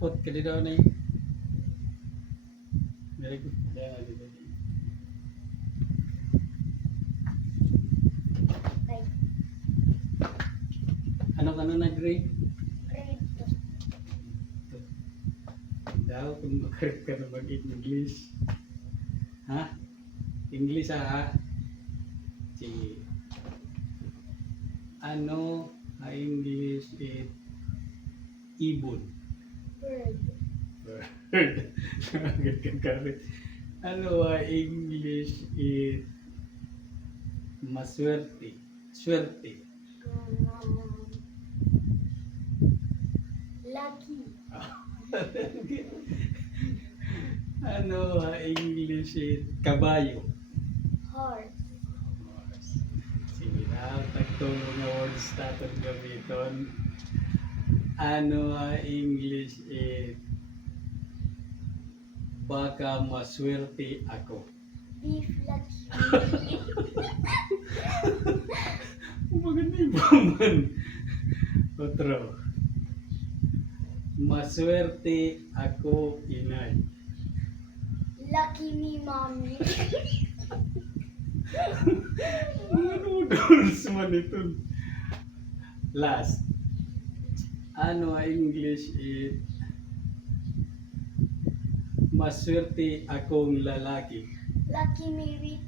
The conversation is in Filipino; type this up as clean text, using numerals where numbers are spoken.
Pot ka di daw na very good. Yeah, di ba? Like, Ano ka na nag-grade? grade Daw kung makarip ka na mag-English. Ha? English ha? Sige. Ano ang English is ibon? 2. Bird. Bird. Agad ka karit. Ano ang English is maswerte? Swerte. Lucky. Ano ang English is kabayo? Horse. Sige na, tagtulong nga words natin gamiton. Ano ang English is baka maswerte ako? Beef lucky. Maganda yung baman. Otro. Maswerte ako, inay. Lucky me, mommy. Mga noodles man ito. Last. Ano ang English is maswerte akong lalaki? Lucky me with